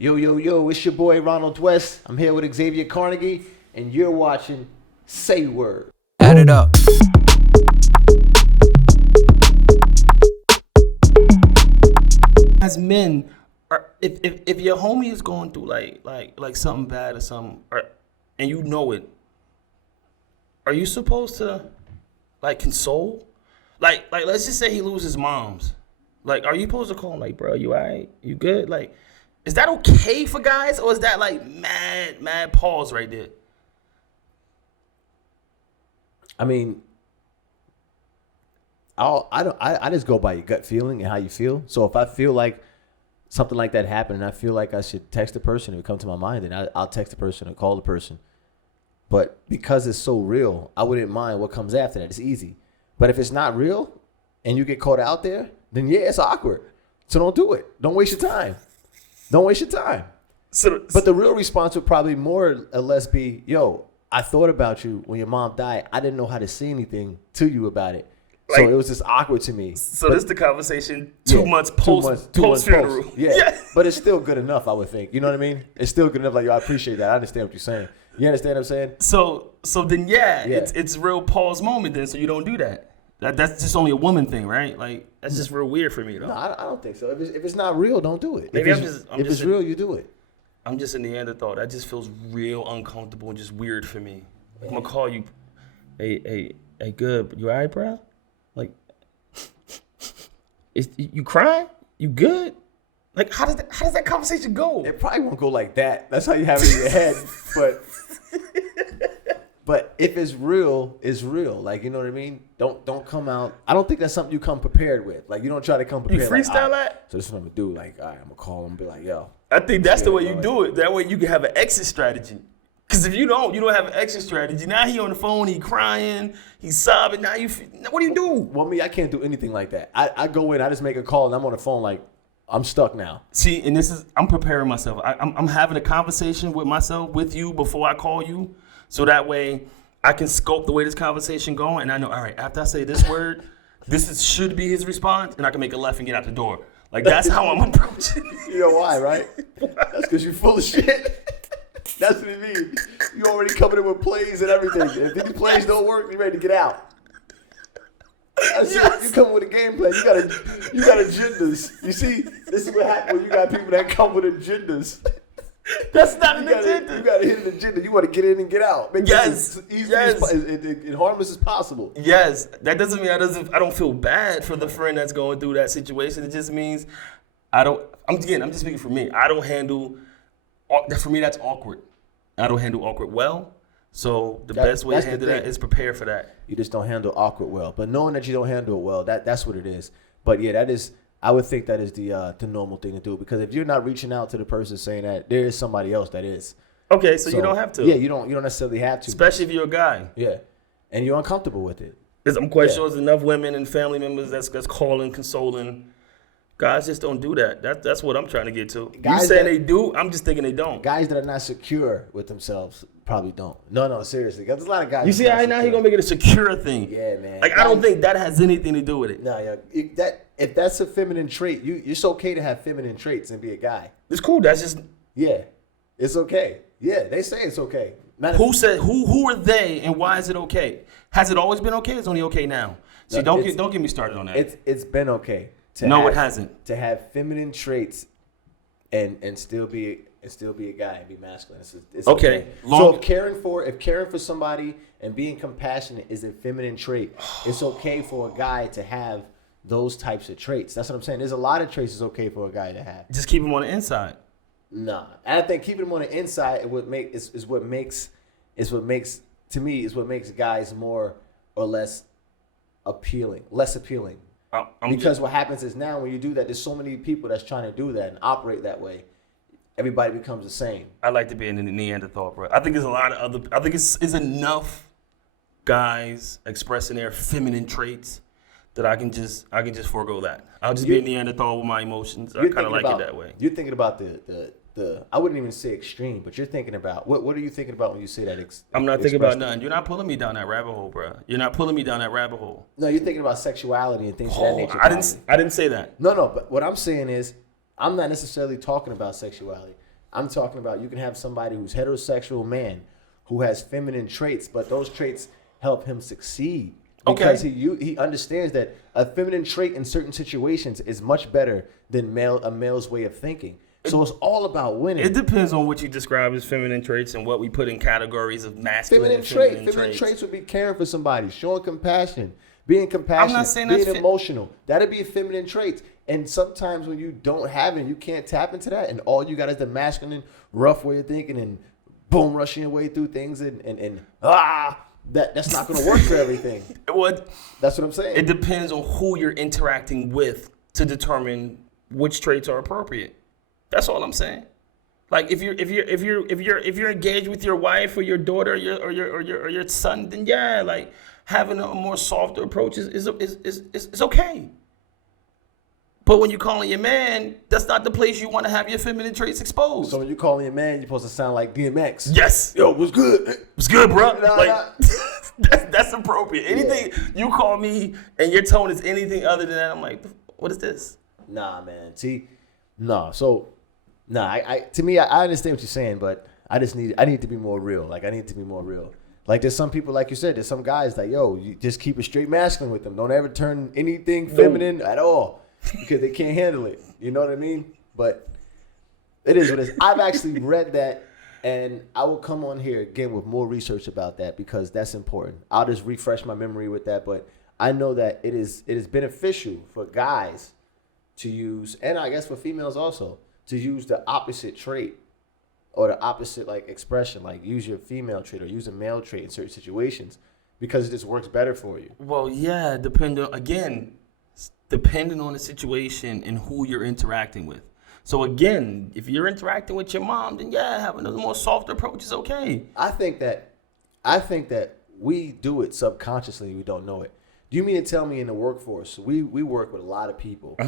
Yo, yo, yo, it's your boy Ronald West. I'm here with Xavier Carnegie, and you're watching Say Word. Add it up. As men, if your homie is going through like something bad or something, and you know it, are you supposed to like console? Like let's just say he loses moms. Like, are you supposed to call him like, bro, you alright? You good? Like, is that okay for guys, or is that like mad pause right there? I mean, I just go by your gut feeling and how you feel. So if I feel like something like that happened, and I feel like I should text the person, it would come to my mind, and I'll text the person or call the person. But because it's so real, I wouldn't mind what comes after that. It's easy. But if it's not real and you get caught out there, then yeah, it's awkward. So don't do it. Don't waste your time. Don't waste your time. But the real response would probably more or less be, yo, I thought about you when your mom died. I didn't know how to say anything to you about it. So it was just awkward to me. So this is the conversation 2 months post funeral. Yeah. But it's still good enough, I would think. You know what I mean? It's still good enough. Like, yo, I appreciate that. I understand what you're saying. You understand what I'm saying? So then it's a real pause moment then, so you don't do that. That's just only a woman thing, right? Like, that's just real weird for me, though. No, I don't think so. If it's not real, don't do it. Maybe if it's real, you do it. I'm just a Neanderthal. That just feels real uncomfortable and just weird for me. I'm gonna call you, hey, good. You all right, bro? Like, you crying? You good? Like, how does that conversation go? It probably won't go like that. That's how you have it in your head. But if it's real, it's real. Like, you know what I mean? Don't come out. I don't think that's something you come prepared with. Like, you don't try to come prepared. You freestyle that? So this is what I'm going to do. Like, all right, I'm going to call him and be like, yo. I think that's the way you do it. That way you can have an exit strategy. Because if you don't have an exit strategy. Now he on the phone, he crying, he's sobbing. Now what do you do? Well, me, I can't do anything like that. I go in, I just make a call, and I'm on the phone like, I'm stuck now. See, and I'm preparing myself. I'm having a conversation with myself, with you, before I call you. So that way I can scope the way this conversation going, and I know, all right, after I say this word, should be his response, and I can make a left and get out the door. Like, that's how I'm approaching it. You know why, right? That's because you're full of shit. That's what it means. You already coming in with plays and everything. If these plays don't work, you're ready to get out. That's it. You come with a game plan. You got agendas. You see, this is what happens when you got people that come with agendas. That's not an agenda. You got to hit an agenda. You want to get in and get out. Make this as easy and harmless as possible. Yes. That doesn't mean I don't feel bad for the friend that's going through that situation. It just means I'm just speaking for me. I don't handle, for me, that's awkward. I don't handle awkward well. So the best way to handle that is prepare for that. You just don't handle awkward well. But knowing that you don't handle it well, that's what it is. But yeah, I would think that is the normal thing to do, because if you're not reaching out to the person saying that, there is somebody else that is. Okay, so you don't have to. Yeah, you don't necessarily have to. Especially if you're a guy. Yeah, and you're uncomfortable with it. Because I'm quite sure there's enough women and family members that's calling, consoling. Guys just don't do that. That's what I'm trying to get to. You saying they do? I'm just thinking they don't. Guys that are not secure with themselves probably don't. No, seriously. There's a lot of guys. You see how now he's going to make it a secure thing. Yeah, man. Like, I don't think that has anything to do with it. No, yeah. If that's a feminine trait, it's okay to have feminine traits and be a guy. It's cool. That's just... Yeah. It's okay. Yeah, they say it's okay. Who said, who are they and why is it okay? Has it always been okay? It's only okay now. See, don't get me started on that. It's been okay. It hasn't. To have feminine traits and still be a guy and be masculine. It's okay. So if caring for somebody and being compassionate is a feminine trait, it's okay for a guy to have those types of traits. That's what I'm saying. There's a lot of traits it's okay for a guy to have. Just keep them on the inside. Nah, I think keeping them on the inside is what makes guys more or less appealing. Because what happens is now when you do that, there's so many people that's trying to do that and operate that way. Everybody becomes the same. I like to be in the Neanderthal, bro. I think there's a lot of other. I think it's enough guys expressing their feminine traits that I can just forego that. I'll just be a Neanderthal with my emotions. I kind of like it that way. You're thinking about the I wouldn't even say extreme, but you're thinking about what are you thinking about when you say that? I'm not thinking about nothing. You're not pulling me down that rabbit hole, bro. You're not pulling me down that rabbit hole. No, you're thinking about sexuality and things of that nature. I didn't say that. No, but what I'm saying is I'm not necessarily talking about sexuality. I'm talking about you can have somebody who's heterosexual man who has feminine traits, but those traits help him succeed because he understands that a feminine trait in certain situations is much better than a male's way of thinking. So it's all about winning. It depends on what you describe as feminine traits and what we put in categories of masculine and feminine traits. Feminine traits would be caring for somebody, showing compassion, being compassionate, I'm not saying being that's emotional. That'd be feminine traits. And sometimes when you don't have it, you can't tap into that, and all you got is the masculine, rough way of thinking, and boom, rushing your way through things, that's not going to work for everything. That's what I'm saying. It depends on who you're interacting with to determine which traits are appropriate. That's all I'm saying. Like if you're engaged with your wife or your daughter or your son, then yeah, like having a more softer approach is okay. But when you're calling your man, that's not the place you want to have your feminine traits exposed. So when you're calling your man, you're supposed to sound like DMX. Yes. Yo, what's good? What's good, bro? That's appropriate. Anything you call me and your tone is anything other than that, I'm like, what is this? Nah, man. See, nah. So, nah. To me, I understand what you're saying, but I need to be more real. Like I need to be more real. Like there's some people, like you said, there's some guys like, yo, you just keep it straight masculine with them. Don't ever turn anything feminine at all. Because they can't handle it. You know what I mean? But it is what it is. I've actually read that, and I will come on here again with more research about that because that's important. I'll just refresh my memory with that. But I know that it is beneficial for guys to use, and I guess for females also, to use the opposite trait or the opposite like expression, like use your female trait or use a male trait in certain situations because it just works better for you. Well, yeah, depending on the situation and who you're interacting with. So again, if you're interacting with your mom, then yeah, having a more softer approach is okay. I think that we do it subconsciously. We don't know it. Do you mean to tell me in the workforce, we work with a lot of people,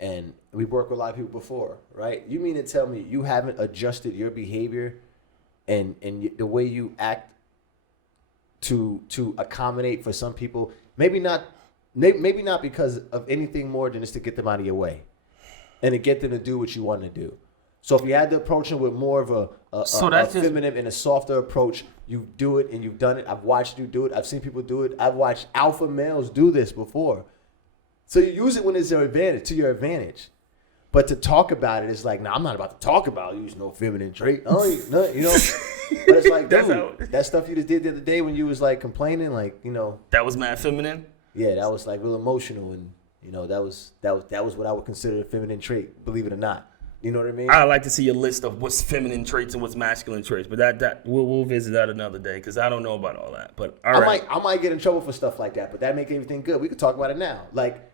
and we worked with a lot of people before, right? You mean to tell me you haven't adjusted your behavior and the way you act to accommodate for some people? Maybe not because of anything more than just to get them out of your way and to get them to do what you want to do. So if you had to approach them with more of a feminine and a softer approach, you do it and you've done it. I've watched you do it. I've seen people do it. I've watched alpha males do this before. So you use it when it's to your advantage. But to talk about it is like, I'm not about to talk about use no feminine trait. But it's like, dude, that stuff you just did the other day when you was like complaining, like, That was mad feminine? Yeah, that was like real emotional, and that was what I would consider a feminine trait, believe it or not. You know what I mean? I'd like to see a list of what's feminine traits and what's masculine traits, but that we'll visit that another day because I don't know about all that. But I might get in trouble for stuff like that, but that make everything good. We could talk about it now, like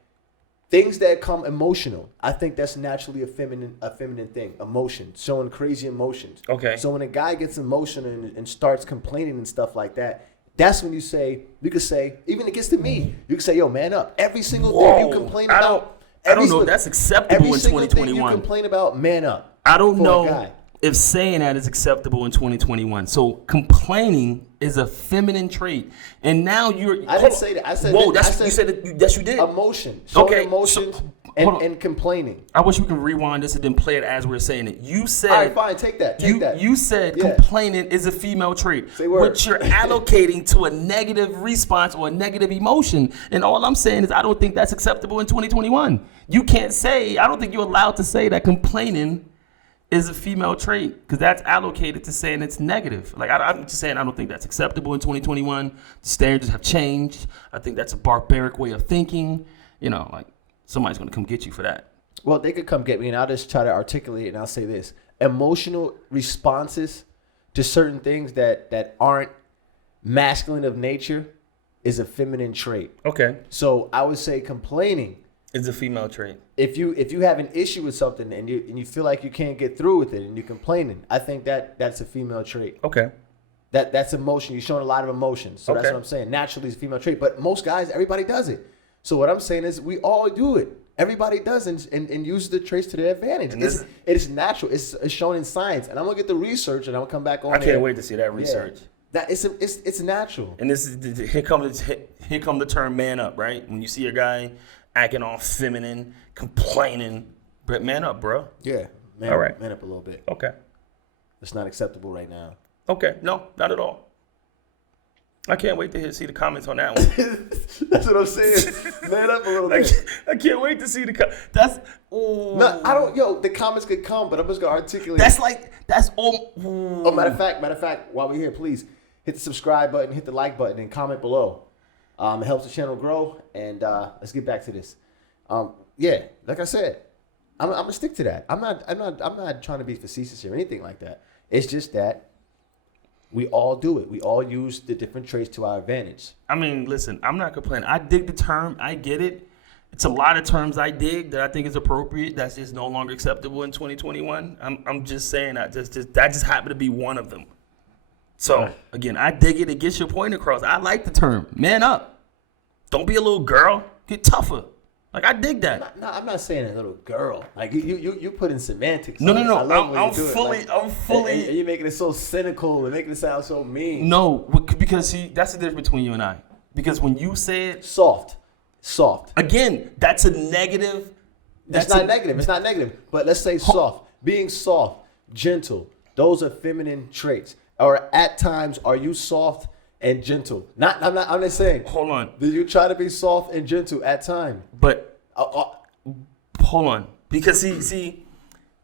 things that come emotional. I think that's naturally a feminine thing. Emotion, showing crazy emotions. Okay. So when a guy gets emotional and starts complaining and stuff like that. That's when you could say, even it gets to me, you can say, yo, man up. Every single thing you complain about. I don't know if that's acceptable in 2021. Every single thing you complain about, man up. I don't know if saying that is acceptable in 2021. So complaining is a feminine trait. And now I didn't say that. I said, you said that, yes, you did. Emotion. Showing emotion. And complaining. I wish we could rewind this and then play it as we're saying it. You said. All right, fine. Take that. You said complaining is a female trait, which you're allocating to a negative response or a negative emotion. And all I'm saying is I don't think that's acceptable in 2021. You can't say, I don't think you're allowed to say that complaining is a female trait because that's allocated to saying it's negative. Like I'm just saying I don't think that's acceptable in 2021. The standards have changed. I think that's a barbaric way of thinking. Somebody's going to come get you for that. Well, they could come get me, and I'll just try to articulate it, and I'll say this. Emotional responses to certain things that aren't masculine of nature is a feminine trait. Okay. So I would say complaining is a female trait. If you have an issue with something and you feel like you can't get through with it and you're complaining, I think that's a female trait. Okay. That's emotion. You're showing a lot of emotion. So that's what I'm saying. Naturally, it's a female trait. But most guys, everybody does it. So what I'm saying is we all do it. Everybody does and uses the traits to their advantage. It's natural. It's shown in science. And I'm going to get the research and I'm going to come back on. I can't wait to see that research. That it's natural. And this is here come the term man up, right? When you see a guy acting all feminine, complaining, but man up, bro. Yeah. Man all right. Man up a little bit. Okay. It's not acceptable right now. Okay, no, not at all. I can't wait to see the comments on that one. That's what I'm saying. Man up a little bit. I can't wait to see the that's. Oh, No, I don't. Yo, the comments could come, but I'm just gonna articulate. That's all. Oh, matter of fact, while we're here, please hit the subscribe button, hit the like button, and comment below. It helps the channel grow. And let's get back to this. Yeah, like I said, I'm gonna stick to that. I'm not trying to be facetious or anything like that. It's just that we all do it. We all use the different traits to our advantage. I mean, listen, I'm not complaining. I dig the term. I get it. It's a lot of terms I dig that I think is appropriate. That's just no longer acceptable in 2021. I'm just saying that just happened to be one of them. So again, I dig it. It gets your point across. I like the term. Man up. Don't be a little girl. Get tougher. Like, I dig that. No, I'm not saying a little girl. Like you put in semantics. No. I love when I'm you do it. fully. And you're making it so cynical and making it sound so mean. No, because see, that's the difference between you and I. Because when you say it Soft. again, that's a negative. It's not negative. It's not negative. But let's say soft. Being soft, gentle. Those are feminine traits. Or at times, are you soft and gentle? I'm not saying. Hold on. Do you try to be soft and gentle at times? But hold on, because see,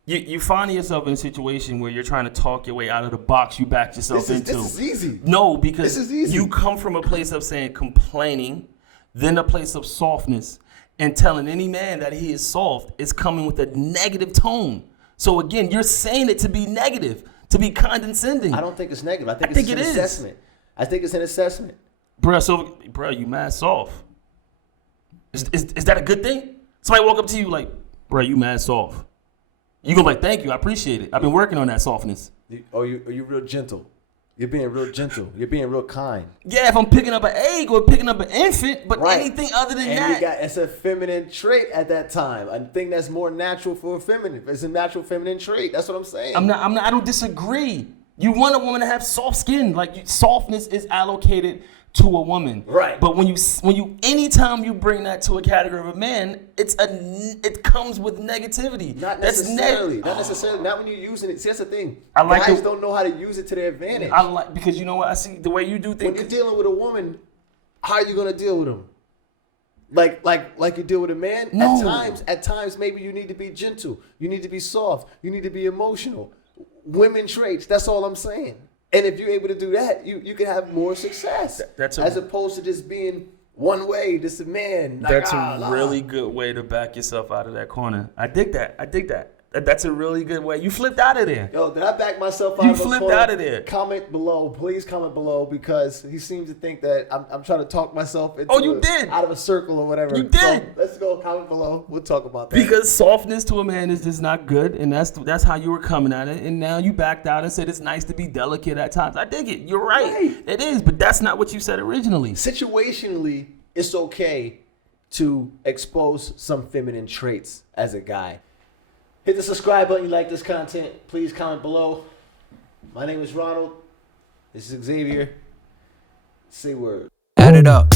you find yourself in a situation where you're trying to talk your way out of the box you backed yourself into. This is easy. No, because This is easy. you come from a place of saying complaining, then a place of softness, and telling any man that he is soft is coming with a negative tone. So again, you're saying it to be negative, to be condescending. I don't think it's negative. I think it's it an is. assessment. I think it's an assessment. Bruh, you mad soft. Is that a good thing? Somebody walk up to you like, bruh, you mad soft. You go like, thank you, I appreciate it. I've been working on that softness. Are you real gentle? You're being real gentle. You're being real kind. Yeah, if I'm picking up an egg or picking up an infant, but Right. anything other than And that. it's a feminine trait at that time. I think that's more natural for a feminine. It's a natural feminine trait. That's what I'm saying. I don't disagree. You want a woman to have soft skin. Softness is allocated to a woman. Right. But when you anytime you bring that to a category of a man, it comes with negativity. Not necessarily. Not necessarily. Not when you're using it. See, that's the thing. Guys don't know how to use it to their advantage. Because you know what? I see the way you do things. When you're dealing with a woman, how are you gonna deal with them? Like you deal with a man? No. At times maybe you need to be gentle. You need to be soft. You need to be emotional. Women traits, that's all I'm saying. And if you're able to do that, you can have more success. As opposed to just being one way, just a man. That's a really good way to back yourself out of that corner. I dig that. That's a really good way. You flipped out of there. Yo, did I back myself out You of the flipped corner? out of there. Comment below. Please comment below because he seems to think that I'm trying to talk myself into you did. out of a circle or whatever. You did. So let's go. Comment below. We'll talk about that. Because softness to a man is just not good, and that's how you were coming at it. And now you backed out and said it's nice to be delicate at times. I dig it. You're right. It is, but that's not what you said originally. Situationally, it's okay to expose some feminine traits as a guy. Hit the subscribe button if you like this content. Please comment below. My name is Ronald. This is Xavier. Say word. Add it up.